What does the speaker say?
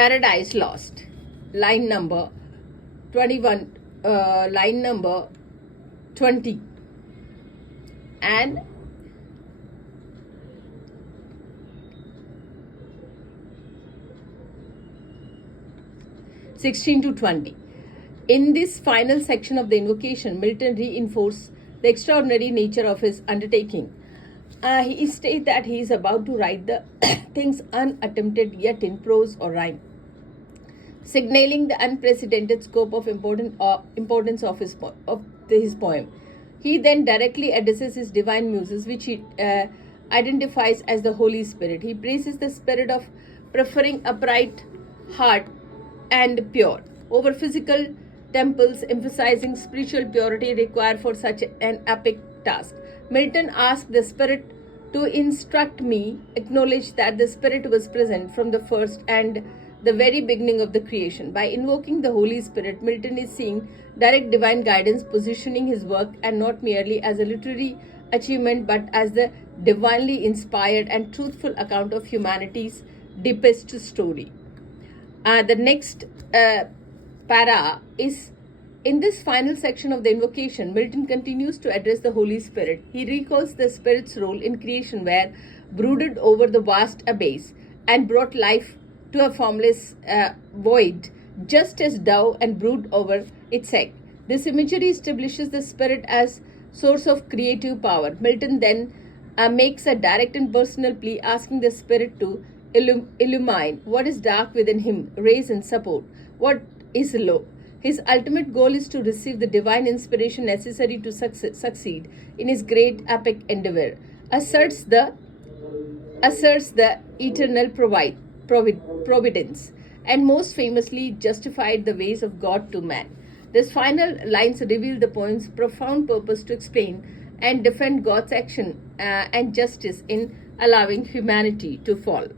Paradise Lost, line number 21, line number 20, and (16 to 20). In this final section of the invocation, Milton reinforced the extraordinary nature of his undertaking. He states that he is about to write the things unattempted yet in prose or rhyme, signaling the unprecedented scope of importance of his poem. He then directly addresses his divine muses, which he identifies as the Holy Spirit. He praises the spirit of preferring upright heart and pure over physical temples, emphasizing spiritual purity required for such an epic task. Milton asked the Spirit to instruct me, acknowledge that the Spirit was present from the first and the very beginning of the creation. By invoking the Holy Spirit, Milton is seeing direct divine guidance, positioning his work and not merely as a literary achievement but as the divinely inspired and truthful account of humanity's deepest story. The next para is, in this final section of the invocation, Milton continues to address the Holy Spirit. He recalls the Spirit's role in creation, where brooded over the vast abyss and brought life to a formless void, just as dove and brood over its egg. This imagery establishes the Spirit as source of creative power. Milton then makes a direct and personal plea, asking the Spirit to illumine what is dark within him, raise and support what is low. His ultimate goal is to receive the divine inspiration necessary to succeed in his great epic endeavor, asserts the eternal providence, and most famously justified the ways of God to man. These final lines reveal the poem's profound purpose to explain and defend God's action and justice in allowing humanity to fall.